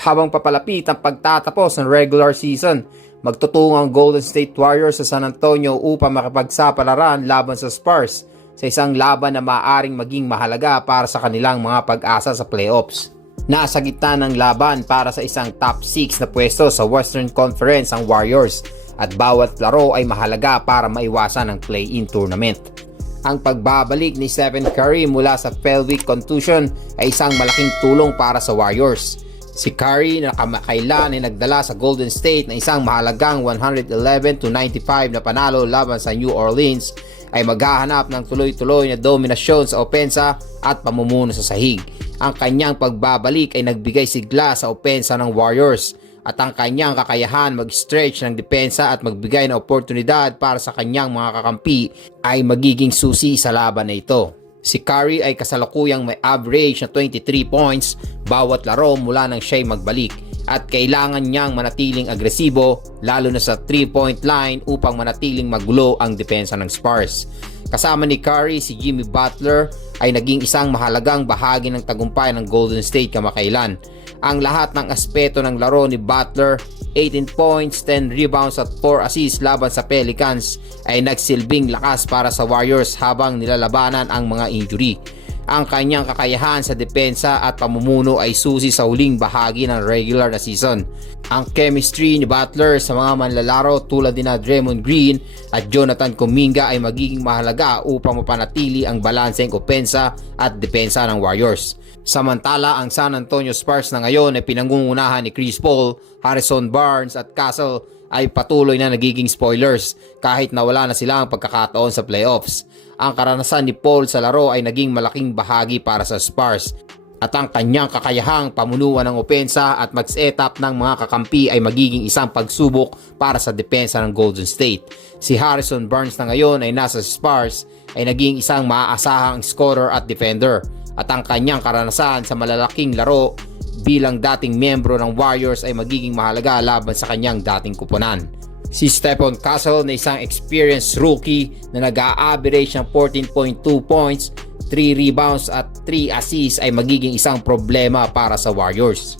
Habang papalapit ang pagtatapos ng regular season, magtutungo ang Golden State Warriors sa San Antonio upang makipagsapalaran laban sa Spurs sa isang laban na maaaring maging mahalaga para sa kanilang mga pag-asa sa playoffs. Nasa gitna ng laban para sa isang top 6 na pwesto sa Western Conference ang Warriors at bawat laro ay mahalaga para maiwasan ang play-in tournament. Ang pagbabalik ni Stephen Curry mula sa pelvic contusion ay isang malaking tulong para sa Warriors. Si Curry na kamakailan ay nagdala sa Golden State na isang mahalagang 111-95 na panalo laban sa New Orleans ay maghahanap ng tuloy-tuloy na dominasyon sa opensa at pamumuno sa sahig. Ang kanyang pagbabalik ay nagbigay sigla sa opensa ng Warriors at ang kanyang kakayahan mag-stretch ng depensa at magbigay ng oportunidad para sa kanyang mga kakampi ay magiging susi sa laban na ito. Si Curry ay kasalukuyang may average na 23 points bawat laro mula nang siya'y magbalik at kailangan niyang manatiling agresibo lalo na sa 3-point line upang manatiling magulo ang depensa ng Spurs. Kasama ni Curry, si Jimmy Butler ay naging isang mahalagang bahagi ng tagumpay ng Golden State kamakailan. Ang lahat ng aspeto ng laro ni Butler, 18 points, 10 rebounds at 4 assists laban sa Pelicans ay nagsilbing lakas para sa Warriors habang nilalabanan ang mga injury. Ang kanyang kakayahan sa depensa at pamumuno ay susi sa huling bahagi ng regular na season. Ang chemistry ni Butler sa mga manlalaro tulad ni Draymond Green at Jonathan Kuminga ay magiging mahalaga upang mapanatili ang balanseng opensa at depensa ng Warriors. Samantala, ang San Antonio Spurs na ngayon ay pinangungunahan ni Chris Paul, Harrison Barnes at Castle ay patuloy na nagiging spoilers kahit nawala na sila ang pagkakataon sa playoffs. Ang karanasan ni Paul sa laro ay naging malaking bahagi para sa Spurs at ang kanyang kakayahang pamunuan ng opensa at mag-set up ng mga kakampi ay magiging isang pagsubok para sa depensa ng Golden State. Si Harrison Barnes na ngayon ay nasa Spurs ay naging isang maaasahang scorer at defender at ang kanyang karanasan sa malalaking laro bilang dating miyembro ng Warriors ay magiging mahalaga laban sa kanyang dating kupunan. Si Stephon Castle na isang experienced rookie na nag-a-average ng 14.2 points, 3 rebounds at 3 assists ay magiging isang problema para sa Warriors.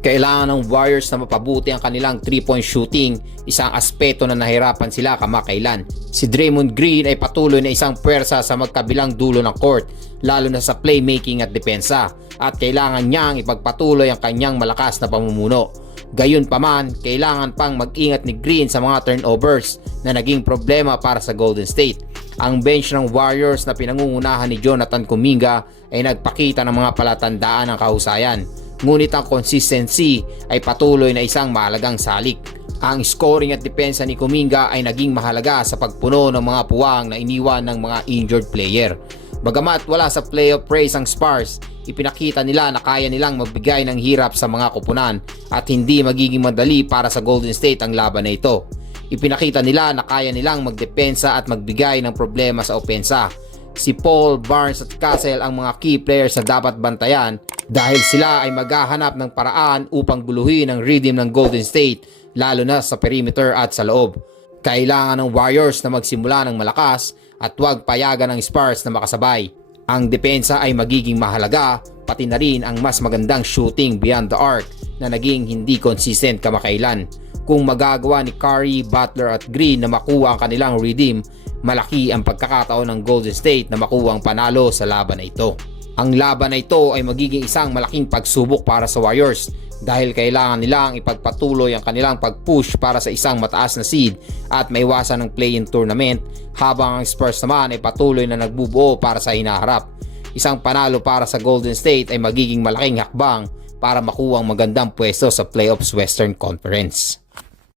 Kailangan ng Warriors na mapabuti ang kanilang 3-point shooting, isang aspeto na nahirapan sila kamakailan. Si Draymond Green ay patuloy na isang puwersa sa magkabilang dulo ng court, lalo na sa playmaking at depensa, at kailangan niyang ipagpatuloy ang kanyang malakas na pamumuno. Gayunpaman, kailangan pang mag-ingat ni Green sa mga turnovers na naging problema para sa Golden State. Ang bench ng Warriors na pinangungunahan ni Jonathan Kuminga ay nagpakita ng mga palatandaan ng kahusayan. Ngunit ang consistency ay patuloy na isang mahalagang salik. Ang scoring at depensa ni Kuminga ay naging mahalaga sa pagpuno ng mga puwang na iniwan ng mga injured player. Bagamat wala sa playoff race ang Spurs, ipinakita nila na kaya nilang magbigay ng hirap sa mga kupunan at hindi magiging madali para sa Golden State ang laban na ito. Ipinakita nila na kaya nilang magdepensa at magbigay ng problema sa opensa. Si Paul, Barnes at Castle ang mga key players na dapat bantayan dahil sila ay maghahanap ng paraan upang guluhin ang rhythm ng Golden State lalo na sa perimeter at sa loob. Kailangan ng Warriors na magsimula ng malakas at huwag payagan ng Spurs na makasabay. Ang depensa ay magiging mahalaga, pati na rin ang mas magandang shooting beyond the arc na naging hindi consistent kamakailan. Kung magagawa ni Curry, Butler at Green na makuha ang kanilang rhythm, malaki ang pagkakataon ng Golden State na makuha ang panalo sa laban na ito. Ang laban na ito ay magiging isang malaking pagsubok para sa Warriors dahil kailangan nilang ipagpatuloy ang kanilang pag-push para sa isang mataas na seed at maiwasan ng play-in tournament habang ang Spurs naman ay patuloy na nagbubuo para sa hinaharap. Isang panalo para sa Golden State ay magiging malaking hakbang para makuha ang magandang pwesto sa playoffs Western Conference.